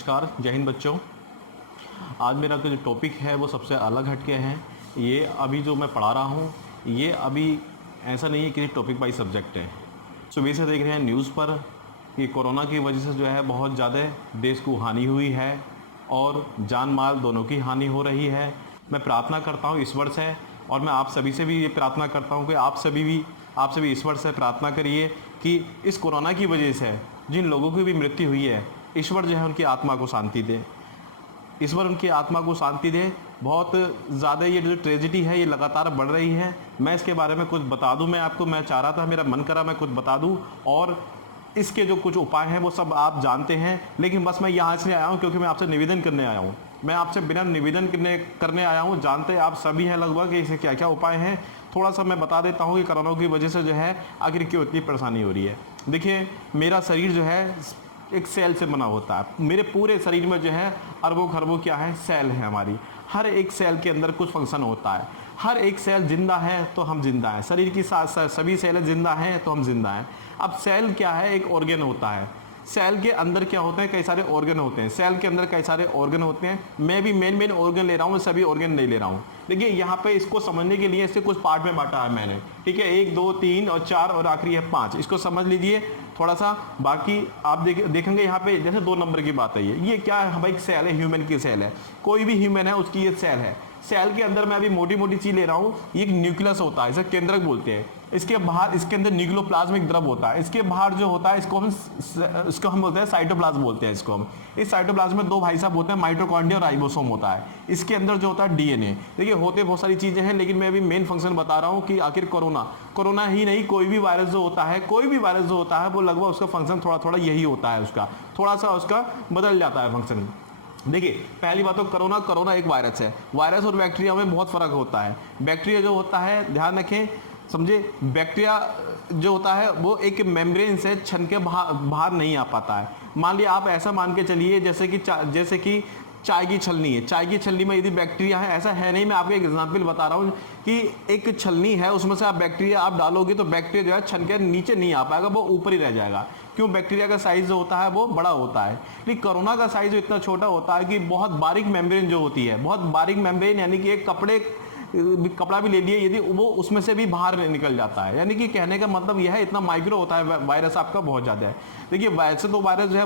नमस्कार, जय हिंद बच्चों। आज मेरा जो टॉपिक है वो सबसे अलग हटके है। ये अभी जो मैं पढ़ा रहा हूँ ये अभी ऐसा नहीं है कि टॉपिक बाई सब्जेक्ट है। सुबह से देख रहे हैं न्यूज़ पर कि कोरोना की वजह से जो है बहुत ज़्यादा देश को हानि हुई है और जान माल दोनों की हानि हो रही है। मैं प्रार्थना करता हूँ ईश्वर से और मैं आप सभी से भी ये प्रार्थना करता हूँ कि आप सभी ईश्वर से प्रार्थना करिए कि इस कोरोना की वजह से जिन लोगों की भी मृत्यु हुई है, ईश्वर जो है उनकी आत्मा को शांति दे। ईश्वर उनकी आत्मा को शांति दे। बहुत ज़्यादा ये जो ट्रेजिडी है ये लगातार बढ़ रही है। मैं इसके बारे में कुछ बता दूं, मैं चाह रहा था, मेरा मन करा मैं कुछ बता दूं और इसके जो कुछ उपाय हैं वो सब आप जानते हैं। लेकिन बस मैं यहाँ इसलिए आया हूँ क्योंकि मैं आपसे निवेदन करने आया हूँ। मैं आपसे बिना निवेदन करने आया हूँ। जानते आप सभी हैं लगभग कि इसके क्या क्या उपाय हैं। थोड़ा सा मैं बता देता हूँ कि कोरोना की वजह से जो है आखिर क्यों इतनी परेशानी हो रही है। देखिए, मेरा शरीर जो है एक सेल से बना होता है। मेरे पूरे शरीर में जो है अरबों खरबों क्या है, सेल है हमारी। हर एक सेल के अंदर कुछ फंक्शन होता है। हर एक सेल जिंदा है तो हम जिंदा हैं। शरीर की सभी सेलें जिंदा हैं तो हम जिंदा हैं। अब सेल क्या है, एक ऑर्गन होता है। सेल के अंदर क्या होते हैं, कई सारे ऑर्गन होते हैं। सेल के अंदर कई सारे ऑर्गन होते हैं। मैं भी मेन ऑर्गन ले रहा हूँ, सभी ऑर्गन नहीं ले रहा हूँ। देखिए, यहाँ पे इसको समझने के लिए इसे कुछ पार्ट में बांटा है मैंने। ठीक है, 1 2 3 और 4 और आखिरी है 5। इसको समझ लीजिए थोड़ा सा। बाकी आप देखेंगे यहाँ पे जैसे 2 नंबर की बात है। ये क्या है भाई, एक सेल है, ह्यूमन की सेल है। कोई भी ह्यूमन है उसकी ये सेल है। सेल के अंदर मैं अभी मोटी मोटी चीज ले रहा हूँ। ये एक न्यूक्लियस होता है, इसे केंद्रक बोलते हैं। इसके बाहर, इसके अंदर न्यूक्लियोप्लाज्मिक द्रव होता है। इसके बाहर जो होता है इसको हम बोलते हैं साइटोप्लाज्म बोलते हैं इसको हम। इस साइटोप्लाज्म में 2 भाई साहब होते हैं, माइटोकॉन्ड्रिया और राइबोसोम होता है। इसके अंदर जो होता है डीएनए। देखिए, होते बहुत सारी चीजें हैं लेकिन मैं अभी मेन फंक्शन बता रहा हूँ कि आखिर कोरोना ही नहीं, कोई भी वायरस जो होता है वो लगभग उसका फंक्शन थोड़ा यही होता है। उसका थोड़ा सा उसका बदल जाता है फंक्शन। देखिए, पहली बात तो कोरोना एक वायरस है। वायरस और बैक्टीरिया में बहुत फर्क होता है। बैक्टीरिया जो होता है, ध्यान रखें, समझे, बैक्टीरिया जो होता है वो एक मेम्ब्रेन से छन के बाहर नहीं आ पाता है। मान लिया आप ऐसा मान के चलिए जैसे कि चाय की छलनी है। चाय की छलनी में यदि बैक्टीरिया है, ऐसा है नहीं, मैं आपको एक एग्जांपल बता रहा हूँ कि एक छलनी है, उसमें से आप बैक्टीरिया डालोगे तो बैक्टीरिया जो है छन के नीचे नहीं आ पाएगा, वो ऊपर ही रह जाएगा। क्यों? बैक्टीरिया का साइज जो होता है वो बड़ा होता है। लेकिन कोरोना का साइज इतना छोटा होता है कि बहुत बारीक मेम्ब्रेन जो होती है, बहुत बारीक मेम्ब्रेन, यानी कि एक कपड़ा भी ले लिए यदि वो उसमें से भी बाहर निकल जाता है। यानी कि कहने का मतलब यह है, इतना माइक्रो होता है वायरस आपका, बहुत ज़्यादा है। देखिए, वैसे तो वायरस जो है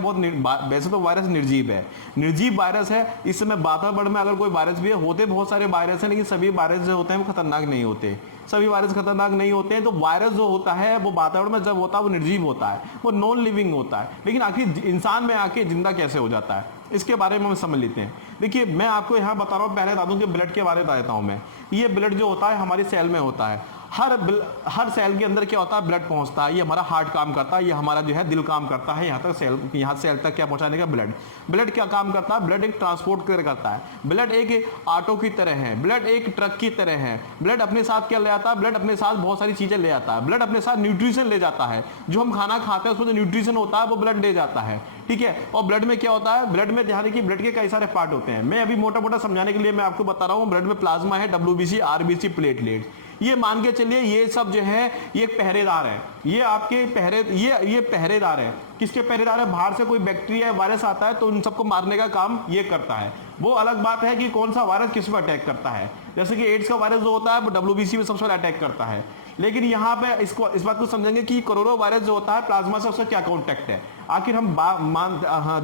वैसे तो वायरस निर्जीव है, निर्जीव वायरस है। इस समय वातावरण में अगर कोई वायरस भी है, होते बहुत सारे वायरस हैं, लेकिन सभी वायरस जो होते हैं वो खतरनाक नहीं होते। सभी वायरस खतरनाक नहीं होते हैं। तो वायरस जो होता है वो वातावरण में जब होता है वो निर्जीव होता है, वो नॉन लिविंग होता है। लेकिन आखिर इंसान में आके जिंदा कैसे हो जाता है, इसके बारे में हम समझ लेते हैं। देखिए, मैं आपको यहाँ बता रहा हूँ, पहले बता दूँ कि ब्लड के बारे में बता देता हूँ मैं। ये ब्लड जो होता है हमारी सेल में होता है। हर सेल के अंदर क्या होता है, ब्लड पहुंचता है। ये हमारा हार्ट काम करता है, ये हमारा जो है दिल काम करता है। यहाँ सेल तक क्या पहुंचाने का, ब्लड क्या काम करता है, ब्लड एक ट्रांसपोर्ट करता है। ब्लड एक ऑटो की तरह है, ब्लड एक ट्रक की तरह है। ब्लड अपने साथ क्या ले आता है, ब्लड अपने साथ बहुत सारी चीजें ले आता है। ब्लड अपने साथ न्यूट्रिशन ले जाता है। जो हम खाना खाते हैं उसमें जो न्यूट्रिशन होता है वो ब्लड ले जाता है। ठीक है, और ब्लड में क्या होता है, ब्लड में ध्यान रखिए, ब्लड के कई सारे पार्ट होते हैं। मैं अभी मोटा समझाने के लिए मैं आपको बता रहा हूँ। ब्लड में प्लाज्मा है, WBC, RBC, प्लेटलेट। ये मान के चलिए ये सब जो है ये पहरेदार है। ये आपके ये पहरेदार है। किसके पहरेदार है? बाहर से कोई बैक्टीरिया वायरस आता है तो उन सबको मारने का काम ये करता है। वो अलग बात है कि कौन सा वायरस किस पर अटैक करता है। जैसे कि एड्स का वायरस जो होता है वो WBC में सबसे अटैक करता है। लेकिन यहाँ पे इस बात को समझेंगे कि कोरोना वायरस जो होता है प्लाज्मा से उसका क्या कॉन्टेक्ट है। आखिर हम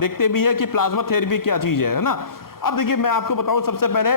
देखते भी है कि प्लाज्मा थेरेपी क्या चीज है ना। अब देखिए, मैं आपको बताऊं सबसे पहले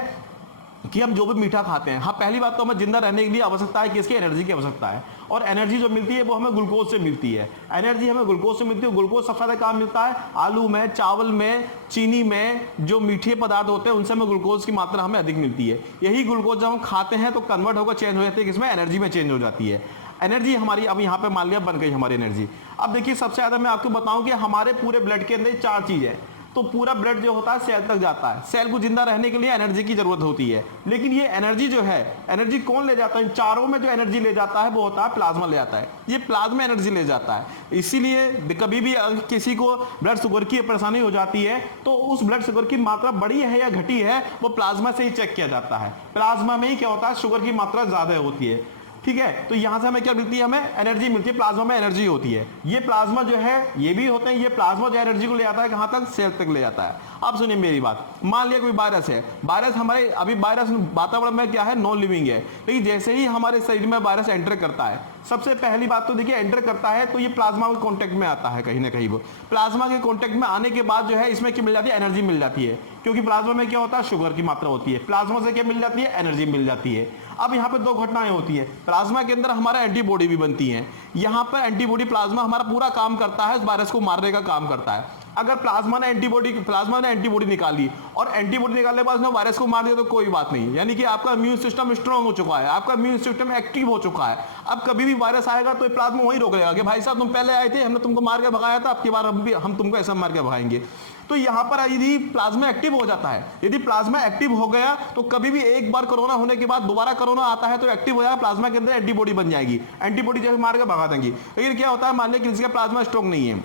कि हम जो भी मीठा खाते हैं, हाँ, पहली बात तो हमें जिंदा रहने के लिए आवश्यकता है कि इसकी एनर्जी की आवश्यकता है। और एनर्जी जो मिलती है वो हमें ग्लूकोज से मिलती है। एनर्जी हमें ग्लूकोज से मिलती है। ग्लूकोज सबसे ज्यादा कहाँ मिलता है? आलू में, चावल में, चीनी में, जो मीठे पदार्थ होते हैं उनसे हमें ग्लूकोज की मात्रा हमें अधिक मिलती है। यही ग्लूकोज जब हम खाते हैं तो कन्वर्ट होकर चेंज हो जाती है, किसमें? एनर्जी में चेंज हो जाती है। एनर्जी हमारी अब यहाँ पे मान लिया बन गई हमारी एनर्जी। अब देखिए, सबसे ज्यादा मैं आपको बताऊं कि हमारे पूरे ब्लड के अंदर 4 चीज है। तो पूरा ब्लड जो होता है सेल तक जाता है। सेल को जिंदा रहने के लिए एनर्जी की जरूरत होती है। लेकिन ये एनर्जी जो है, एनर्जी कौन ले जाता है? चारों में जो एनर्जी ले जाता है वो होता है प्लाज्मा ले जाता है। ये प्लाज्मा एनर्जी ले जाता है। इसीलिए कभी भी किसी को ब्लड शुगर की परेशानी हो जाती है तो उस ब्लड शुगर की मात्रा बढ़ी है या घटी है वो प्लाज्मा से ही चेक किया जाता है। प्लाज्मा में ही क्या होता है, शुगर की मात्रा ज्यादा होती है। ठीक है, तो यहां से हमें क्या मिलती है, हमें एनर्जी मिलती है, प्लाज्मा में एनर्जी होती है। ये प्लाज्मा जो है ये भी होते हैं, ये प्लाज्मा जो एनर्जी को ले जाता है कहां तक, सेल तक ले जाता है। अब सुनिए मेरी बात, मान लिया कोई वायरस है, वायरस हमारे अभी वायरस वातावरण में क्या है, नॉन लिविंग है, लेकिन जैसे ही हमारे शरीर में वायरस एंटर करता है, सबसे पहली बात तो देखिए एंटर करता है तो ये प्लाज्मा के कांटेक्ट में आता है, कहीं ना कहीं वो प्लाज्मा के कांटेक्ट में आने के बाद जो है इसमें क्या मिल जाती है, एनर्जी मिल जाती है, क्योंकि प्लाज्मा में क्या होता है, शुगर की मात्रा होती है, प्लाज्मा से क्या मिल जाती है, एनर्जी मिल जाती है। अब यहाँ पे दो घटनाएं होती है, प्लाज्मा के अंदर हमारा एंटीबॉडी भी बनती है, यहाँ पर एंटीबॉडी प्लाज्मा हमारा पूरा काम करता है, इस वायरस को मारने का काम करता है। अगर प्लाज्मा ने एंटीबॉडी निकाली और एंटीबॉडी निकालने के बाद उसने वायरस को मार दिया तो कोई बात नहीं, यानी कि आपका इम्यून सिस्टम स्ट्रांग हो चुका है, आपका इम्यून सिस्टम एक्टिव हो चुका है। अब कभी भी वायरस आएगा तो प्लाज्मा वही रोक लेगा कि भाई साहब तुम पहले आए थे, हमने तुमको मार के भगाया था, अब की बार हम तुमको ऐसा मार के भगाएंगे। तो यहाँ पर यदि प्लाज्मा एक्टिव हो जाता है, यदि प्लाज्मा एक्टिव हो गया तो कभी भी एक बार कोरोना होने के बाद दोबारा कोरोना आता है तो एक्टिव हो जाएगा, प्लाज्मा के अंदर एंटीबॉडी बन जाएगी, एंटीबॉडी जो है मार के भगा देंगी। लेकिन क्या होता है, मान लीजिए किसी का प्लाज्मा स्ट्रांग नहीं है,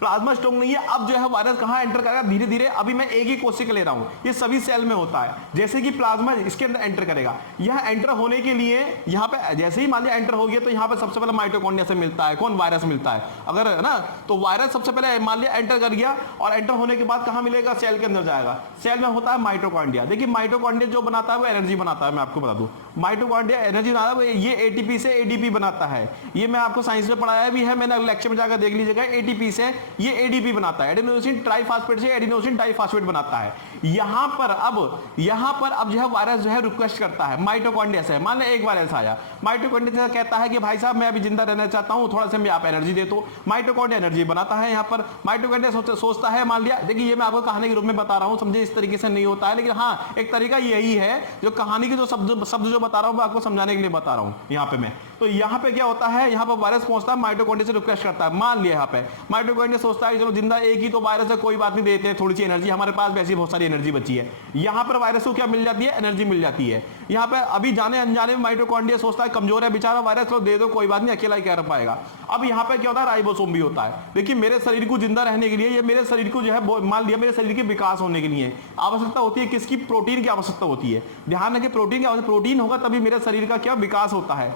प्लाज्मा स्ट्रांग नहीं है, अब जो है वायरस कहां एंटर करेगा, धीरे धीरे। अभी मैं एक ही कोशिका ले रहा हूं, ये सभी सेल में होता है। जैसे कि प्लाज्मा इसके अंदर एंटर करेगा, यह एंटर होने के लिए यहाँ पे जैसे ही मान लिया एंटर हो गया तो यहाँ पे सबसे पहले माइटोकॉन्ड्रिया से मिलता है, कौन, वायरस मिलता है, अगर है ना, तो वायरस सबसे पहले मान लिया एंटर कर गया और एंटर होने के बाद कहां मिलेगा, सेल के अंदर जाएगा, सेल में होता है माइटोकॉन्ड्रिया। देखिए माइटोकॉन्ड्रिया जो बनाता है वो एनर्जी बनाता है, मैं आपको बता दूं, माइटोकॉन्ड्रिया एनर्जी बनाता है, ये एटीपी से एडीपी बनाता है, ये मैं आपको साइंस में पढ़ाया भी है, मैंने लेक्चर में जाकर देख लीजिएगा, एटीपी से ये एडीपी बनाता है, एडेनोसिन ट्राइफॉस्फेट से एडिनोसिन डाइफॉस्फेट बनाता है। यहां पर अब जो है वायरस जो है रिक्वेस्ट करता है माइटोकॉन्ड्रिया से, मान ले एक वायरस आया, माइटोकॉन्ड्रिया से कहता है कि भाई साहब मैं अभी जिंदा रहना चाहता हूं, थोड़ा सा मैं आप एनर्जी दे दो, माइटोकॉन्ड्रिया एनर्जी बनाता है। यहाँ पर माइटोकॉन्ड्रिया सोचता है, मान लिया, देखिए ये मैं आपको कहानी के रूप में बता रहा हूं, समझे, इस तरीके से नहीं होता है, लेकिन हाँ एक तरीका यही है, जो कहानी के जो शब्द जो बता रहा हूं मैं आपको समझाने के लिए बता रहा हूं। यहाँ पे मैं तो यहाँ पे क्या होता है, यहाँ पर वायरस पहुंचता है, माइटोकॉन्ड्रिया से रिक्वेस्ट करता है, मान लिया यहाँ पे माइटोकॉन्ड्रिया सोचता है चलो जिंदा एक ही तो वायरस है, कोई बात नहीं, देते हैं थोड़ी सी एनर्जी, हमारे पास वैसे बहुत सारी एनर्जी बची है। यहाँ पर वायरस को क्या मिल जाती है, एनर्जी मिल जाती है। यहाँ पे अभी जाने अनजाने में माइटोकॉन्ड्रिया सोचता है कमजोर है बेचारा, वायरस को दे दो, कोई बात नहीं, अकेला ही कर पाएगा। अब यहाँ पे क्या होता है, राइबोसोम भी होता है। देखिए मेरे शरीर को जिंदा रहने के लिए, ये मेरे शरीर को जो है, मान लिया मेरे शरीर के विकास होने के लिए आवश्यकता होती है किसकी, प्रोटीन की आवश्यकता होती है। ध्यान रखिए प्रोटीन की, प्रोटीन होगा तभी मेरे शरीर का क्या विकास होता है।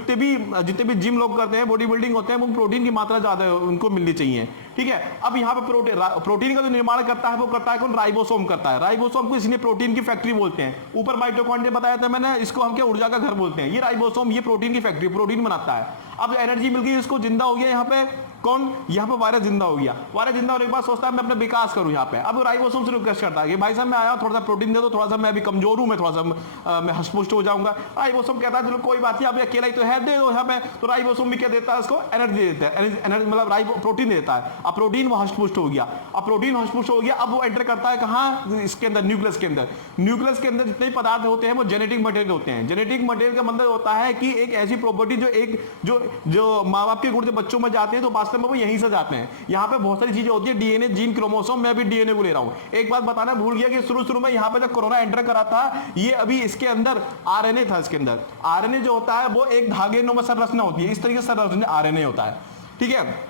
जितने भी जिम लोग करते हैं, बॉडी बिल्डिंग होते हैं, वो प्रोटीन की मात्रा ज्यादा उनको मिलनी चाहिए, ठीक है। अब यहाँ पे प्रोटीन का जो निर्माण करता है वो करता है कौन, राइबोसोम करता है। राइबोसोम को इसलिए प्रोटीन की फैक्ट्री बोलते हैं। ऊपर माइटोकॉन्ड्रिया बताया था मैंने, इसको हम क्या, ऊर्जा का घर बोलते हैं। ये राइबोसोम, ये प्रोटीन की फैक्ट्री, प्रोटीन बनाता है। अब एनर्जी मिल गई, इसको जिंदा हो गया, यहाँ पे कौन, यहाँ पे वायरस जिंदा हो गया। वायरस जिंदा होने के बाद सोचता है मैं अपना विकास करूं यहाँ पे। अब राइबोसोम से रिक्वेस्ट करता है कि भाई साहब मैं आया, थोड़ा सा प्रोटीन दे दो, थोड़ा सा मैं अभी कमजोर हूं, मैं थोड़ा सा मैं हष्टपुष्ट हो जाऊंगा। राइबोसोम कहता है चलो कोई बात नहीं, अभी अकेला ही तो है, दे दो यहाँ पे। तो राइबोसोम भी क्या देता है, उसको एनर्जी देता है, एनर्जी मतलब प्रोटीन देता है। अब प्रोटीन वो हष्टपुष्ट हो गया, अब प्रोटीन हष्टपुष्ट हो गया, अब वो एंटर करता है कहाँ, इसके अंदर, न्यूक्लियस के अंदर। न्यूक्लियस के अंदर जितने भी पदार्थ होते हैं वो जेनेटिक मटेरियल होते हैं। जेनेटिक मटेरियल का मतलब होता है कि एक ऐसी प्रॉपर्टी जो माँ बाप के गुण से बच्चों में जाते हैं तो वास्तव में वो यहीं से जाते हैं। यहाँ पे बहुत सारी चीजें होती है, डीएनए, जीन, क्रोमोसोम, मैं भी डीएनए को ले रहा हूँ। एक बात बताना भूल गया कि शुरू में यहाँ पे जब कोरोना एंटर करा था, ये अभी इसके अंदर आरएनए था। इसके अंदर आरएनए जो होता है वो एक धागेनुमा संरचना होती है, इस तरीके से संरचना आरएनए होता है, ठीक है।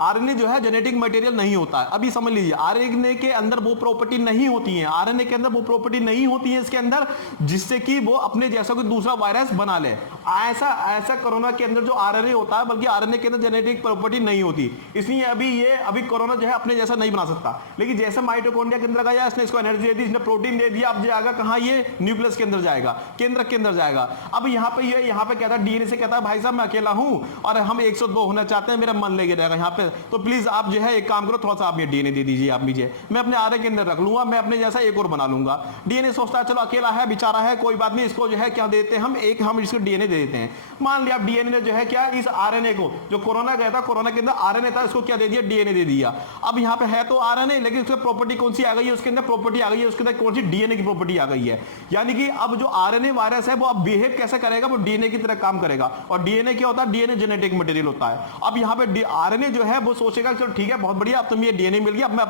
आरएनए जो है जेनेटिक मटेरियल नहीं होता है। अभी समझ लीजिए आरएनए के अंदर वो प्रॉपर्टी नहीं होती है, आरएनए के अंदर वो प्रॉपर्टी नहीं होती है इसके अंदर, जिससे कि वो अपने जैसा कोई दूसरा वायरस बना ले। ऐसा कोरोना के अंदर जो आरएनए होता है, बल्कि आरएनए के अंदर जेनेटिक प्रॉपर्टी नहीं होती, इसलिए अभी कोरोना जो है अपने जैसा नहीं बना सकता। लेकिन जैसे माइटोकॉन्ड्रिया के अंदर गया, इसने इसको एनर्जी दे दी, इसने प्रोटीन दे दिया, अब जाएगा कहाँ, ये न्यूक्लियस के अंदर जाएगा, केंद्रक के अंदर जाएगा। अब यहाँ पे कहता है, डीएनए से कहता है भाई साहब मैं अकेला हूं और हम 102 होना चाहते हैं, मेरा मन लेके रहेगा यहाँ पे, तो प्लीज आप जो है एक काम करो, थोड़ा सा आप ये डीएनए दे दीजिए, आप मुझे, मैं अपने आरएनए के अंदर रख लूंगा, मैं अपने जैसा एक और बना लूंगा। डीएनए सोचता है चलो अकेला है, बेचारा है, कोई बात नहीं, इसको जो है क्या देते हैं हम इसको डीएनए दे देते हैं। मान लिया डीएनए ने जो है क्या, इस आरएनए को, जो कोरोना गया था, कोरोना के अंदर आरएनए था, इसको क्या दे दिया, डीएनए दे दिया। अब यहाँ पे है तो आरएनए, लेकिन उसकी प्रॉपर्टी कौन सी आ गई है, उसके अंदर प्रॉपर्टी आ गई है, उसके अंदर कौन सी, डीएनए की प्रॉपर्टी आ गई है। यानी कि अब जो आरएनए वायरस है वो अब बिहेव कैसे करेगा, वो डीएनए की तरह काम करेगा। और डीएनए क्या होता है, डीएनए जेनेटिक मटेरियल होता है। अब यहाँ पे आरएनए जो है वो सोचेगा चलो ठीक है, बहुत बढ़िया, अब तो मुझे डीएनए मिल गया, अब मैं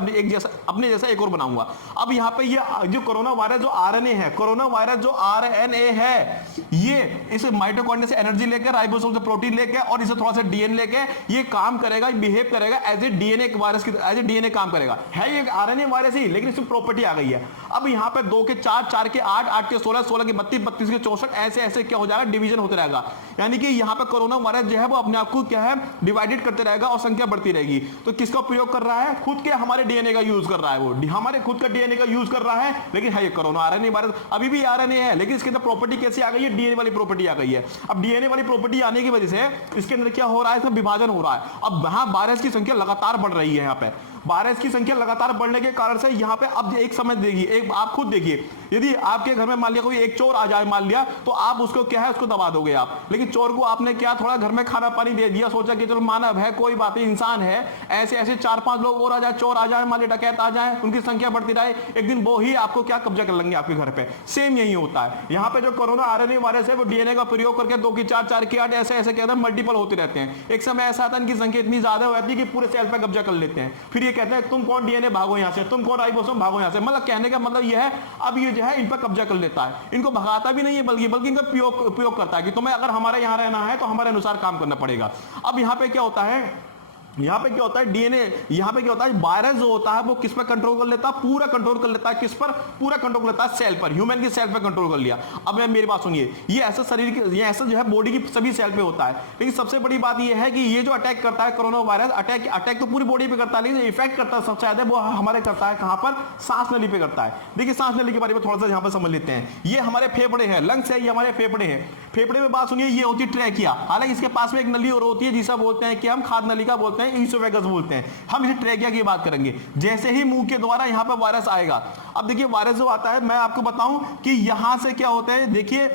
अपने जैसा एक और बनाऊंगा। अब यहाँ पे ये जो कोरोना वायरस जो आरएनए है, कोरोना वायरस जो आरएनए है, ये इस माइटोकॉन्ड्रिया से एनर्जी लेकर, राइबोसोम से प्रोटीन लेकर और इसे थोड़ा सा डीएनए लेके ये काम करेगा, बिहेव करेगा एज ए डीएनए वायरस की, एज ए डीएनए काम करेगा। है ये आरएनए वायरस ही, लेकिन इसमें प्रॉपर्टी आ गई है। अब यहाँ पे 2 के 4, 4 के 8, 8 के 16, 16 के 32, 32 के 64, ऐसे ऐसे क्या हो जाएगा, डिवीजन होते रहेगा। यानी कि यहाँ पे कोरोना वायरस जो है वो अपने आप को क्या है, डिवाइडेड करते रहेगा और संख्या बढ़ती रहेगी। तो किसका प्रयोग कर रहा है? खुद के हमारे डीएनए का यूज कर रहा है, वो हमारे खुद का डीएनए का यूज कर रहा है। लेकिन है ये कोरोना आरएनए वायरस, अभी भी आरएनए है, लेकिन इसके अंदर प्रॉपर्टी कैसी आ गई है? डीएनए वाली प्रॉपर्टी आ गई है। अब डीएनए वाली प्रॉपर्टी आने की वजह से इसके अंदर क्या हो रहा है, इसमें विभाजन हो रहा है। अब वहां वायरस की संख्या लगातार बढ़ रही है। यहाँ पे वायरस की संख्या लगातार बढ़ने के कारण से यहाँ पे अब एक समय देखिए, एक आप खुद देखिए, यदि आपके घर में मान लिया कोई एक चोर आ जाए, मान लिया, तो आप उसको क्या है, उसको दबा दोगे आप। लेकिन चोर को आपने क्या, थोड़ा घर में खाना पानी दे दिया, सोचा कि चलो मानव है, कोई बात नहीं, इंसान है, ऐसे ऐसे 4-5 लोग और आ जाए, चोर आ जाए, मान लिया डकैत आ जाए, उनकी संख्या बढ़ती रहे, एक दिन वो ही आपको क्या, कब्जा कर लेंगे आपके घर पे। सेम यही होता है यहाँ पे। जो कोरोना आरएनए वायरस है वो डीएनए का प्रयोग करके 2 की 4, 4 की 8 ऐसे ऐसे कहते हैं मल्टीपल होते रहते हैं। एक समय ऐसा आता है इनकी संख्या इतनी ज्यादा हो जाती है कि पूरे सेल पे कब्जा कर लेते हैं। फिर ये कहते हैं तुम कौन डीएनए भागो यहाँ से, तुम कौन राइबोसोम भागो यहाँ से। मतलब कहने का मतलब यह है, अब ये जो है इन पर कब्जा कर लेता है। इनको भगाता भी नहीं है, बल्कि इनका उपयोग करता है कि तुम्हें अगर हमारे यहाँ रहना है तो हमारे अनुसार काम करना पड़ेगा। अब यहाँ पे क्या होता है, यहाँ पे क्या होता है, डीएनए, यहाँ पे क्या होता है, वायरस जो होता है वो किस पर कंट्रोल कर लेता है? पूरा कंट्रोल कर लेता है। किस पर? पूरा कंट्रोल कर लेता है सेल पर, ह्यूमन की सेल पर कंट्रोल कर लिया। अब मेरी बात सुनिए, ये ऐसा शरीर के, ये ऐसा जो है बॉडी की सभी सेल पे होता है। लेकिन सबसे बड़ी बात ये है कि ये जो अटैक करता है कोरोना वायरस, अटैक तो पूरी बॉडी पे करता है, लेकिन इफेक्ट करता है सबसे ज्यादा वो हमारे करता है कहां पर? सांस नली पे करता है। देखिए सांस नली के बारे में थोड़ा सा यहाँ पर समझ लेते हैं। ये हमारे फेफड़े हैं, लंग्स है, ये हमारे फेफड़े हैं। फेफड़े में बात सुनिए, ये होती है ट्रैकिया। हालांकि इसके पास में एक नली और होती है जिसे बोलते हैं कि हम खाद्य नलिका बोलते हैं, ईसोफेगस बोलते हैं। हम इसे ट्रैकिया की बात करेंगे। जैसे ही मुंह के द्वारा यहाँ पर वायरस आएगा, अब देखिए वायरस जो आता है, मैं आपको बताऊं कि यहां से क्या होता है, देखिए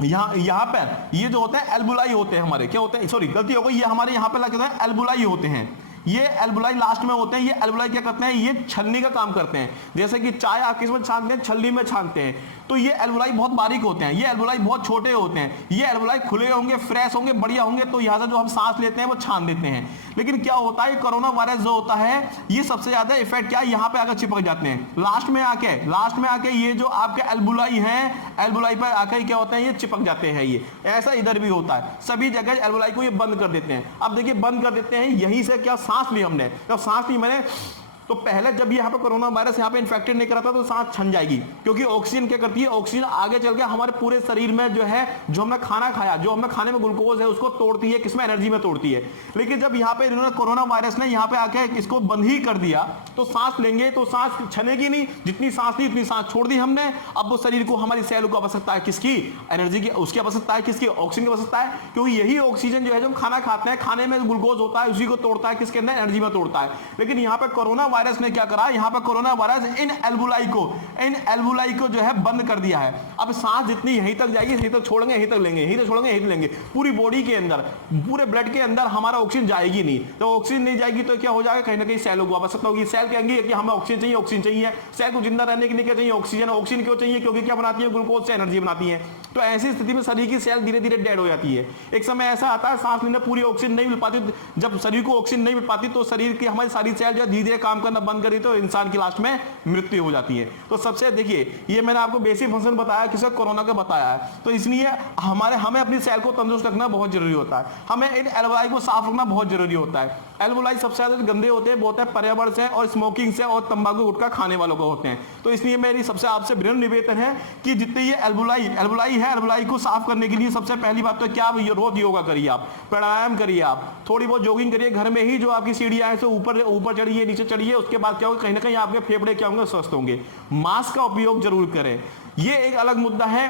यहाँ पर ये जो होते हैं एल्बुलाई होते हैं हमारे, क्या होते हैं, सॉरी गलती हो गई, ये हमारे यहाँ पे लगता है एल्बुलाई होते हैं। ये एल्बुलाई लास्ट में होते हैं। ये एल्बुलाई क्या करते हैं, ये छलनी का काम करते हैं। जैसे कि चाय आप किसमें छानते हैं, छलनी में छानते हैं, तो ये एल्बुलाई बहुत बारीक होते हैं, ये एल्बुलाई बहुत छोटे होते हैं। ये एल्बुलाई खुले होंगे, फ्रेश होंगे, बढ़िया होंगे, तो यहाँ से जो हम सांस लेते हैं वो छान देते हैं। लेकिन क्या होता है, कोरोना वायरस जो होता है ये सबसे ज्यादा इफेक्ट क्या है, यहाँ पे आकर चिपक जाते हैं। लास्ट में आके ये जो आपके एल्बुलाई हैं, एल्बुलाई पर आकर क्या होता है, ये चिपक जाते हैं। ये ऐसा इधर भी होता है, सभी जगह एल्बुलाई को ये बंद कर देते हैं। अब देखिए बंद कर देते हैं, यहीं से क्या सांस ली हमने, जब सांस ली मैंने, तो पहले जब यहाँ पे कोरोना वायरस यहाँ पे इन्फेक्टेड नहीं कराता तो सांस छन जाएगी, क्योंकि ऑक्सीजन क्या करती है, ऑक्सीजन आगे चल के हमारे पूरे शरीर में जो है, जो हमने खाना खाया, जो हमने खाने में ग्लूकोज है उसको तोड़ती है, किसमें, एनर्जी में तोड़ती है। लेकिन जब यहाँ पे इन्होंने कोरोना वायरस ने यहाँ पे आके इसको बंद ही कर दिया, तो सांस लेंगे तो सांस छनेगी नहीं, जितनी सांस ली उतनी सांस छोड़ दी हमने। अब वो शरीर को, हमारी सेल को आवश्यकता है किसकी, एनर्जी की, उसकी आवश्यकता है किसकी, ऑक्सीजन की आवश्यकता है, क्योंकि यही ऑक्सीजन जो है जब खाना खाते हैं, खाने में ग्लूकोज होता है, उसी को तोड़ता है, किसके अंदर, एनर्जी में तोड़ता है। लेकिन यहाँ पे कोरोना वायरस ने क्या करा, यहाँ पे कोरोना वायरस इन एल्बुलाई को जो है बंद कर दिया है। अब सांस जितनी यहीं तक जाएगी, यहीं तक छोड़ेंगे, यहीं तक लेंगे, यहीं तक छोड़ेंगे, यहीं तक लेंगे, पूरी बॉडी के अंदर, पूरे ब्लड के अंदर हमारा ऑक्सीजन जाएगी नहीं। तो ऑक्सीजन नहीं जाएगी तो क्या हो जाएगा, कहीं ना कहीं सेलों को आवश्यकता होगी। सेल कहेंगे कि हमें ऑक्सीजन चाहिए, ऑक्सीजन चाहिए। सेल को जिंदा रहने के लिए क्या चाहिए, ऑक्सीजन। ऑक्सीजन क्यों चाहिए, क्योंकि क्या बनाती है, ग्लूकोज से एनर्जी बनाती है। तो ऐसी स्थिति में शरीर की सेल धीरे धीरे डेड हो जाती है। एक समय ऐसा आता है सांस लेने पूरी ऑक्सीजन नहीं मिल पाती, जब शरीर को ऑक्सीजन नहीं मिल पाती तो शरीर की हमारी सारी सेल जो धीरे धीरे काम करना बंद करी, तो इंसान की लास्ट में मृत्यु हो जाती है। तो सबसे देखिए, ये मैंने आपको बेसिक फंक्शन बताया, किसी कोरोना का बताया है, तो इसलिए हमें अपनी सेल को तंदुरुस्त रखना बहुत जरूरी होता है। हमें इन एल्बुलाई को साफ रखना बहुत जरूरी होता है। एल्बुलाई सबसे ज्यादा गंदे होते हैं, बहुत है पर्यावरण से और स्मोकिंग से और तंबाकू गुटखा खाने वालों को होते हैं। तो इसलिए मेरी सबसे आपसे विनम्र निवेदन है कि जितने ये एल्बुलाई है, एल्बुलाई को साफ करने के लिए सबसे पहली बात तो क्या, रोज योगा करिए, आप प्राणायाम करिए, आप थोड़ी बहुत जॉगिंग करिए घर में ही, जो आपकी सीढ़ियां हैं ऊपर चढ़िए, नीचे चढ़िए। उसके बाद क्या होगा, कहीं ना कहीं आपके फेफड़े क्या होंगे, स्वस्थ होंगे। मास्क का उपयोग जरूर करें। ये एक अलग मुद्दा है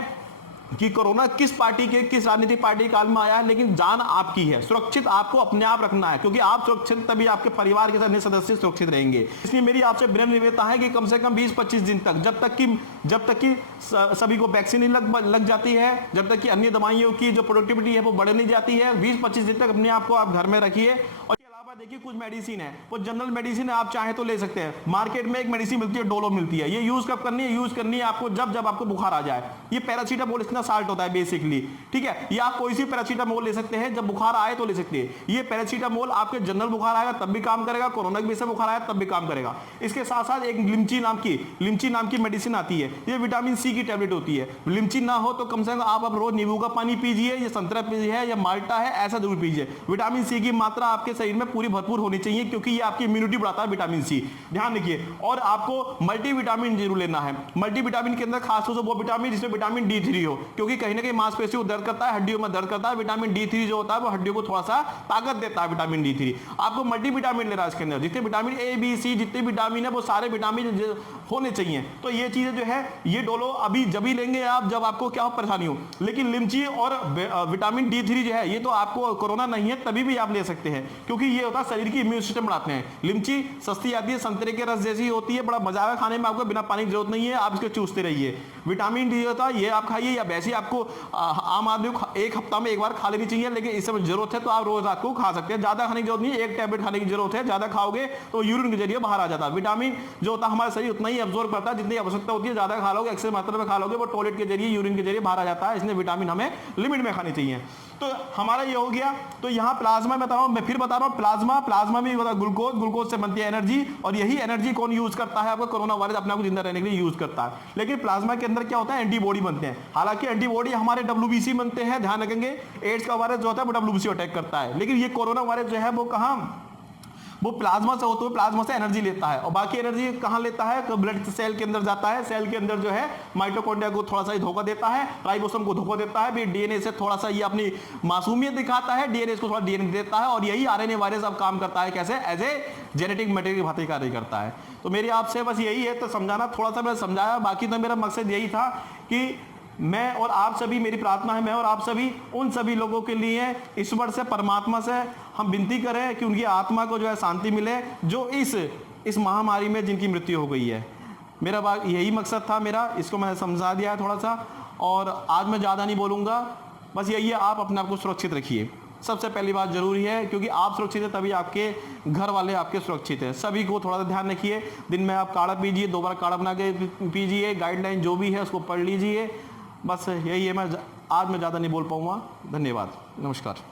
कि कोरोना किस पार्टी के, किस राजनीतिक पार्टी काल में आया है, लेकिन जान आपकी है, सुरक्षित आपको अपने आप रखना है, क्योंकि आप सुरक्षित तभी आपके परिवार के अन्य सदस्य सुरक्षित रहेंगे। इसलिए मेरी आपसे विनम्र निवेदन है कि कम से कम 20-25 दिन तक, जब तक कि सभी को वैक्सीन लग जाती है, जब तक कि अन्य दवाइयों की जो प्रोडक्टिविटी है वो बढ़ नहीं जाती है, 20-25 दिन तक अपने आप को आप घर में रखिए। और देखिए कुछ मेडिसिन है, वो जनरल मेडिसिन है, आप चाहे तो ले सकते हैं। मार्केट में एक मेडिसिन मिलती है, डोलो मिलती है। ये यूज कब करनी है? यूज करनी है आपको जब आपको बुखार आ जाए। ये पैरासीटामोल इतना साल्ट होता है बेसिकली, ठीक है। ये आप कोई सी पैरासीटामोल ले सकते हैं, जब बुखार आए तो ले सकते हैं। ये पैरासीटामोल आपके जनरल बुखार आएगा तब भी काम करेगा, कोरोना की वजह से बुखार आया तब भी काम करेगा। इसके साथ साथ एक लिमची नाम की मेडिसिन आती है, ये विटामिन सी की टैबलेट होती है। लिमची ना हो तो कम से कम आप रोज नींबू का पानी पीजिए, या संतरा पीजिए, या माल्टा है, ऐसा जरूर पीजिए। विटामिन सी की मात्रा आपके शरीर में पूरी भरपूर होनी चाहिए, क्योंकि ये आपकी इम्यूनिटी बढ़ाता है विटामिन सी, ध्यान रखिए। और आपको मल्टीविटामिन जरूर लेना है। मल्टीविटामिन के अंदर खास तौर से वो विटामिन जिसमें विटामिन D3 हो, क्योंकि कहीं ना कहीं मांसपेशियों दर्द करता है, हड्डियों में दर्द करता है। विटामिन D3 जो होता है वो हड्डियों को थोड़ा सा ताकत देता है। विटामिन D3 आपको मल्टीविटामिन लेना है। इसके अंदर जितने विटामिन A, B, C जितने विटामिन है वो सारे विटामिन होने चाहिए। तो ये चीजें जो है ये डोलो अभी जब ही लेंगे आप जब आपको क्या परेशानी हो। लेकिन लिमची और विटामिन D3 जो है ये तो आपको कोरोना नहीं है तभी भी आप ले सकते हैं, क्योंकि ये होता है शरीर की इम्यून सिस्टम बढ़ाते हैं। लिमची सस्ती आती है, संतरे के रस जैसी होती है, बड़ा मजा आएगा खाने में, आपको बिना पानी की जरूरत नहीं है, आप इसको चूसते रहिए। विटामिन डी होता है ये आप खाइए, या वैसे आपको आम आदमी को एक हफ्ता में एक बार खा लेनी चाहिए, लेकिन इस समय जरूरत है तो आप रोज रात को खा सकते हैं। ज्यादा खाने की जरूरत नहीं है, एक टैबलेट खाने की जरूरत है। ज्यादा खाओगे तो यूरिन के जरिए बाहर आ जाता है। विटामिन जो होता है हमारा शरीर उतना ही एब्जॉर्ब करता है जितनी आवश्यकता होती है। ज्यादा खा लोगे, एक्सेस मात्रा में खा लोगे, वो टॉयलेट के जरिए यूरिन के जरिए बाहर आ जाता है। इसलिए विटामिन हमें लिमिट में खानी चाहिए। तो हमारा ये हो गया। तो यहाँ प्लाज्मा बता रहा हूँ, मैं फिर बता रहा हूँ, प्लाज्मा में ग्लूकोज से बनती है एनर्जी, और यही एनर्जी कौन यूज करता है? आपका कोरोना वायरस अपने आप को जिंदा रहने के लिए यूज करता है। लेकिन प्लाज्मा के अंदर क्या होता है? एंटीबॉडी बनते हैं। हालांकि एंटीबॉडी हमारे WBC बनते हैं, ध्यान रखेंगे। एड्स का वायरस जो होता है वो WBC अटैक करता है, लेकिन ये कोरोना वायरस जो है वो कहाँ, वो प्लाज्मा से होता है, प्लाज्मा से एनर्जी लेता है। और बाकी एनर्जी कहां लेता है? तो ब्लड सेल के अंदर जाता है। सेल के अंदर जो है माइटोकॉन्ड्रिया को थोड़ा सा धोखा देता है, राइबोसोम को धोखा देता है, फिर डीएनए से थोड़ा सा ये अपनी मासूमियत दिखाता है, डीएनए को थोड़ा डीएनए देता है, और यही आरएनए वायरस अब काम करता है कैसे? एज ए जेनेटिक मटेरियल की भांति कार्य करता है। तो मेरी आपसे बस यही है, तो समझाना, थोड़ा सा मैंने समझाया। बाकी तो मेरा मकसद यही था कि मैं और आप सभी, मेरी प्रार्थना है मैं और आप सभी, उन सभी लोगों के लिए ईश्वर से, परमात्मा से हम विनती करें कि उनकी आत्मा को जो है शांति मिले, जो इस महामारी में जिनकी मृत्यु हो गई है। मेरा यही मकसद था मेरा, इसको मैंने समझा दिया है थोड़ा सा। और आज मैं ज़्यादा नहीं बोलूँगा, बस यही है, आप अपने आप को सुरक्षित रखिए। सबसे पहली बात जरूरी है, क्योंकि आप सुरक्षित है तभी आपके घर वाले आपके सुरक्षित है। सभी को थोड़ा सा ध्यान रखिए। दिन में आप काढ़ा पीजिए, 2 बार काढ़ा बना के पीजिए, गाइडलाइन जो भी है उसको पढ़ लीजिए। बस यही है। आज मैं ज़्यादा नहीं बोल पाऊँगा। धन्यवाद, नमस्कार।